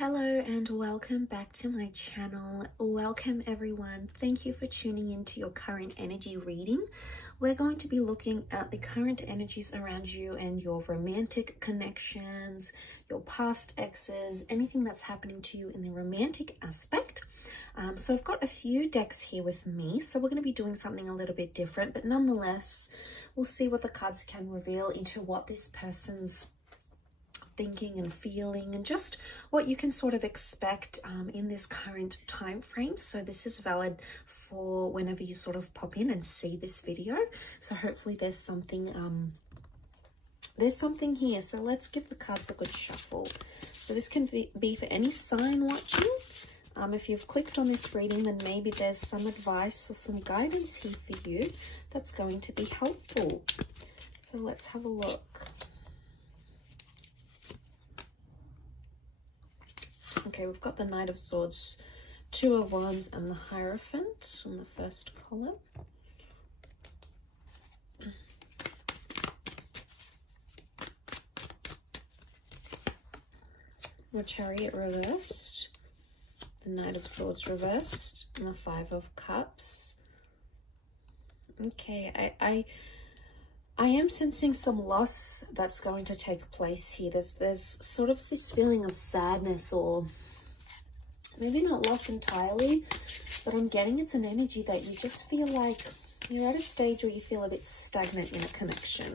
Hello and welcome back to my channel. Welcome everyone. Thank you for tuning into your current energy reading. We're going to be looking at the current energies around you and your romantic connections, your past exes, anything that's happening to you in the romantic aspect. So I've got a few decks here with me, so we're going to be doing something a little bit different, but nonetheless, we'll see what the cards can reveal into what this person's thinking and feeling and just what you can sort of expect in this current time frame. So this is valid for whenever you sort of pop in and see this video. So hopefully there's something here. So let's give the cards a good shuffle. So this can be for any sign watching. If you've clicked on this reading, then maybe there's some advice or some guidance here for you that's going to be helpful. So let's have a look. Okay, we've got the Knight of Swords, Two of Wands, and the Hierophant in the first column. The Chariot reversed, the Knight of Swords reversed, and the Five of Cups. Okay, I am sensing some loss that's going to take place here. There's sort of this feeling of sadness, or maybe not loss entirely, but I'm getting it's an energy that you just feel like you're at a stage where you feel a bit stagnant in a connection.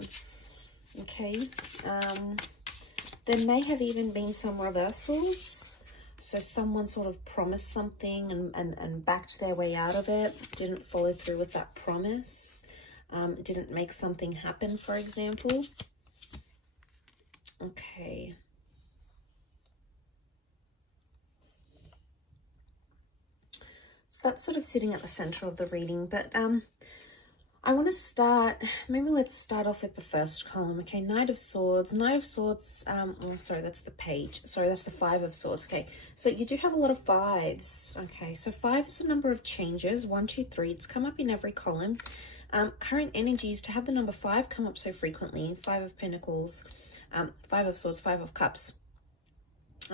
Okay, there may have even been some reversals. So someone sort of promised something and backed their way out of it, didn't follow through with that promise. Didn't make something happen, for example. Okay. So that's sort of sitting at the center of the reading, but I want to start, maybe let's start off with the first column. Okay, Knight of Swords. Knight of Swords, oh, sorry, that's the page. Sorry, that's the Five of Swords. Okay, so you do have a lot of fives. Okay, so five is a number of changes. 1, 2, 3. It's come up in every column. Current energies, to have the number 5 come up so frequently, Five of Pentacles, Five of Swords, Five of Cups.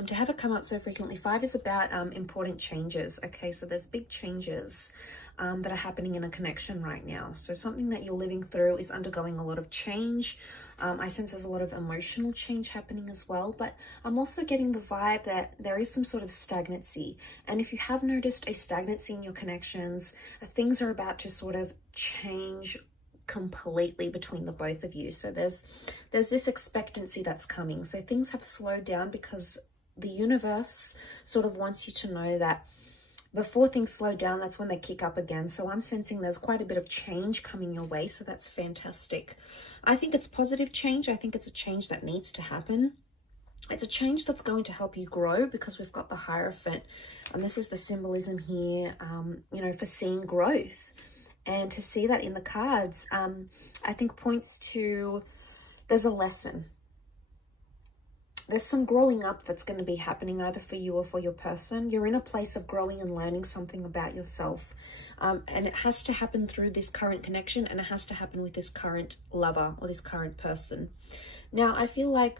To have it come up so frequently, 5 is about important changes. Okay, so there's big changes that are happening in a connection right now. So something that you're living through is undergoing a lot of change. I sense there's a lot of emotional change happening as well, but I'm also getting the vibe that there is some sort of stagnancy. And if you have noticed a stagnancy in your connections, things are about to sort of change completely between the both of you. So there's this expectancy that's coming. So things have slowed down because the universe sort of wants you to know that before things slow down, that's when they kick up again. So I'm sensing there's quite a bit of change coming your way. So that's fantastic. I think it's positive change. I think it's a change that needs to happen. It's a change that's going to help you grow, because we've got the Hierophant. And this is the symbolism here, you know, for seeing growth. And to see that in the cards, I think points to there's a lesson. There's some growing up that's going to be happening either for you or for your person. You're in a place of growing and learning something about yourself. And it has to happen through this current connection, and it has to happen with this current lover or this current person. Now, I feel like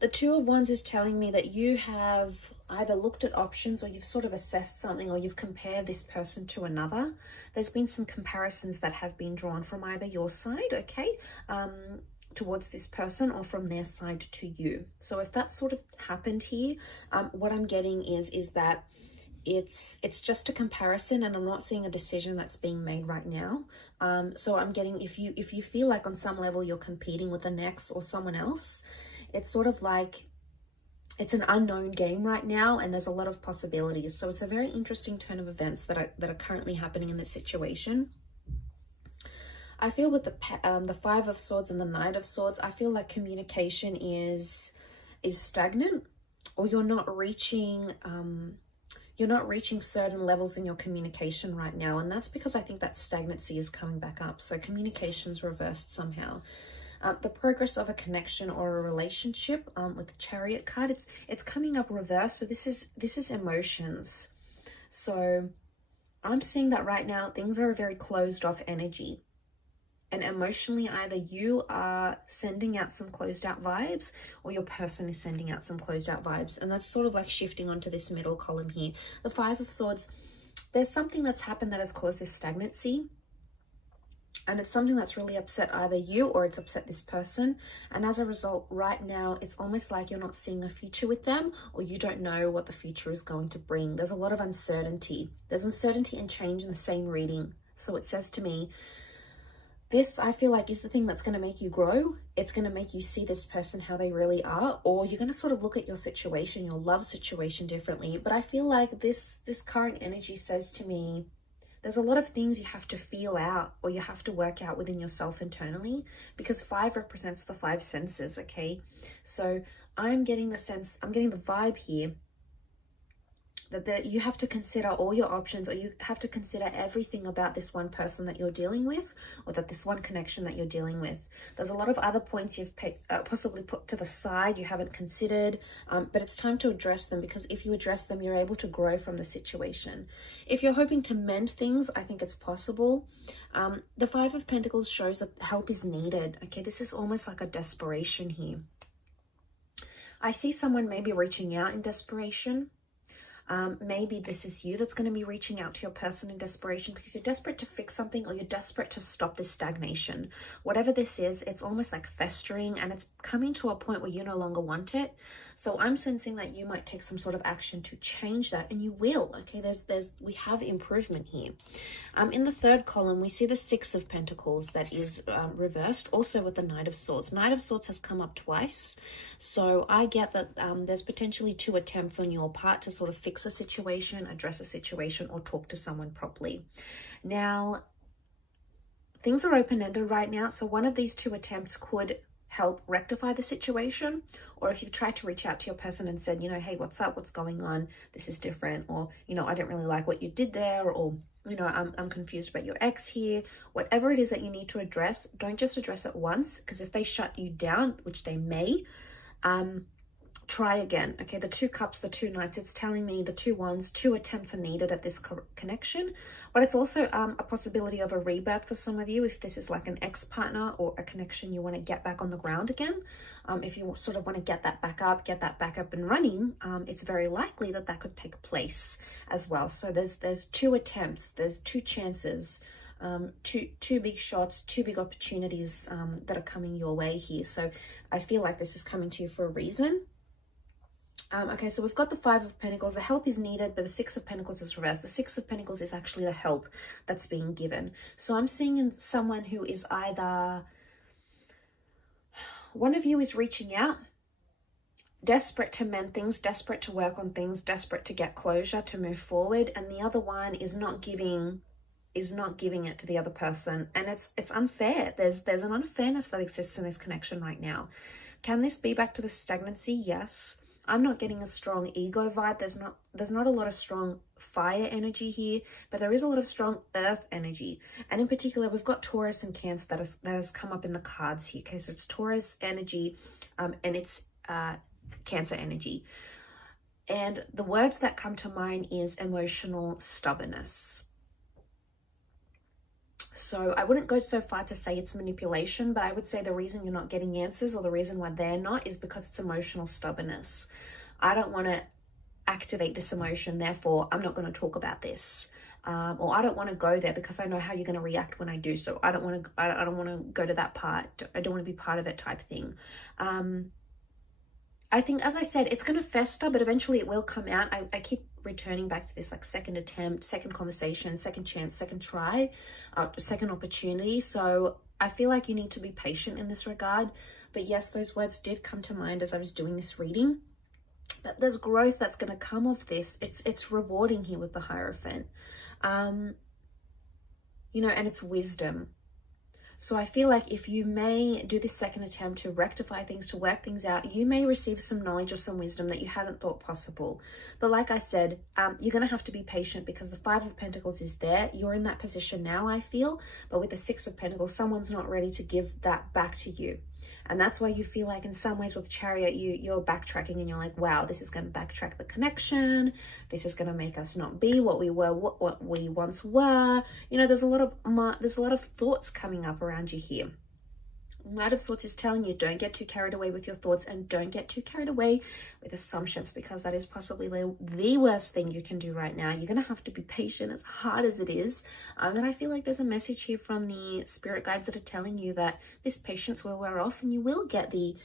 the Two of Wands is telling me that you have either looked at options, or you've sort of assessed something, or you've compared this person to another. There's been some comparisons that have been drawn from either your side, okay, towards this person, or from their side to you. So if that sort of happened here, what I'm getting is that it's just a comparison, and I'm not seeing a decision that's being made right now. So I'm getting, if you feel like on some level you're competing with the next or someone else, it's sort of like it's an unknown game right now, and there's a lot of possibilities. So it's a very interesting turn of events that are currently happening in this situation. I feel with the Five of Swords and the Knight of Swords, I feel like communication is stagnant, or you're not reaching certain levels in your communication right now. And that's because I think that stagnancy is coming back up. So communication's reversed somehow. The progress of a connection or a relationship, with the Chariot card, it's coming up reverse. So this is emotions. So I'm seeing that right now things are a very closed off energy. And emotionally, either you are sending out some closed out vibes or your person is sending out some closed out vibes. And that's sort of like shifting onto this middle column here. The Five of Swords, there's something that's happened that has caused this stagnancy. And it's something that's really upset either you or it's upset this person. And as a result, right now, it's almost like you're not seeing a future with them, or you don't know what the future is going to bring. There's a lot of uncertainty. There's uncertainty and change in the same reading. So it says to me, this, I feel like, is the thing that's going to make you grow. It's going to make you see this person how they really are, or you're going to sort of look at your situation, your love situation differently. But I feel like this current energy says to me, there's a lot of things you have to feel out or you have to work out within yourself internally, because 5 represents the 5 senses, okay? So I'm getting the sense, I'm getting the vibe here that you have to consider all your options, or you have to consider everything about this one person that you're dealing with, or that this one connection that you're dealing with. There's a lot of other points you've possibly put to the side, you haven't considered, but it's time to address them, because if you address them, you're able to grow from the situation. If you're hoping to mend things, I think it's possible. The 5 of Pentacles shows that help is needed, okay? This is almost like a desperation here. I see someone maybe reaching out in desperation. Maybe this is you that's going to be reaching out to your person in desperation because you're desperate to fix something, or you're desperate to stop this stagnation. Whatever this is, it's almost like festering, and it's coming to a point where you no longer want it. So I'm sensing that you might take some sort of action to change that, and you will. Okay, we have improvement here. In the third column, we see the 6 of Pentacles that is reversed, also with the Knight of Swords. Knight of Swords has come up twice. So I get that there's potentially 2 attempts on your part to sort of fix a situation, address a situation, or talk to someone properly. Now, things are open-ended right now. So one of these 2 attempts could help rectify the situation, or if you've tried to reach out to your person and said, you know, hey, what's up, what's going on, this is different, or, you know, I don't really like what you did there, or, you know, I'm confused about your ex here. Whatever it is that you need to address, don't just address it once, because if they shut you down, which they may, try again. Okay, the 2 cups, the 2 knights, it's telling me the 2 wands, 2 attempts are needed at this connection. But it's also a possibility of a rebirth for some of you, if this is like an ex-partner or a connection you want to get back on the ground again. If you sort of want to get that back up and running, it's very likely that that could take place as well. So there's 2 attempts, there's 2 chances, two big shots, 2 big opportunities that are coming your way here. So I feel like this is coming to you for a reason. Okay, so we've got the 5 of Pentacles. The help is needed, but the 6 of Pentacles is reversed. The 6 of Pentacles is actually the help that's being given. So I'm seeing in someone who is either, one of you is reaching out, desperate to mend things, desperate to work on things, desperate to get closure, to move forward, and the other one is not giving it to the other person, and it's unfair. There's an unfairness that exists in this connection right now. Can this be back to the stagnancy? Yes. I'm not getting a strong ego vibe. There's not a lot of strong fire energy here, but there is a lot of strong earth energy. And in particular, we've got Taurus and Cancer that has come up in the cards here. Okay, so it's Taurus energy and it's Cancer energy. And the words that come to mind is emotional stubbornness. So I wouldn't go so far to say it's manipulation, but I would say the reason you're not getting answers, or the reason why they're not, is because it's emotional stubbornness. I don't want to activate this emotion, therefore I'm not going to talk about this. Or I don't want to go there because I know how you're going to react when I do so. I don't want to go to that part. I don't want to be part of it type thing. I think, as I said, it's going to fester, but eventually it will come out. I keep returning back to this, like, second attempt, second conversation, second chance, second try, second opportunity. So I feel like you need to be patient in this regard. But yes, those words did come to mind as I was doing this reading. But there's growth that's going to come of this. It's rewarding here with the Hierophant. You know, and it's wisdom. So I feel like if you may do this second attempt to rectify things, to work things out, you may receive some knowledge or some wisdom that you hadn't thought possible. But like I said, you're going to have to be patient because the 5 of Pentacles is there. You're in that position now, I feel. But with the 6 of Pentacles, someone's not ready to give that back to you. And that's why you feel like in some ways with Chariot, you're backtracking and you're like, wow, this is going to backtrack the connection. This is going to make us not be what we were, what we once were. You know, there's a lot of thoughts coming up around you here. Knight of Swords is telling you, don't get too carried away with your thoughts and don't get too carried away with assumptions, because that is possibly the worst thing you can do right now. You're going to have to be patient, as hard as it is. And I feel like there's a message here from the spirit guides that are telling you that this patience will wear off and you will get the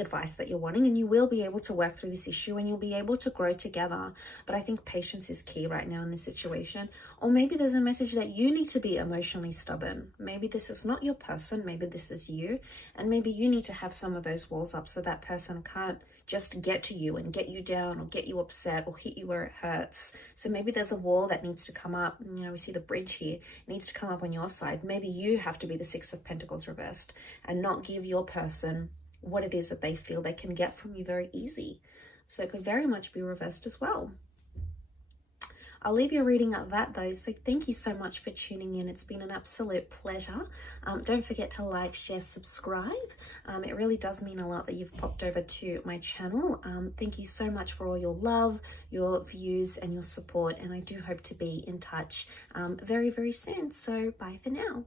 advice that you're wanting, and you will be able to work through this issue and you'll be able to grow together. But I think patience is key right now in this situation. Or maybe there's a message that you need to be emotionally stubborn. Maybe this is not your person, maybe this is you, and maybe you need to have some of those walls up so that person can't just get to you and get you down or get you upset or hit you where it hurts. So maybe there's a wall that needs to come up. You know, we see the bridge here. It needs to come up on your side. Maybe you have to be the Six of Pentacles reversed and not give your person what it is that they feel they can get from you very easy. So it could very much be reversed as well. I'll leave your reading at that though. So thank you so much for tuning in. It's been an absolute pleasure. Don't forget to like, share, subscribe. It really does mean a lot that you've popped over to my channel. Thank you so much for all your love, your views and your support. And I do hope to be in touch very, very soon. So bye for now.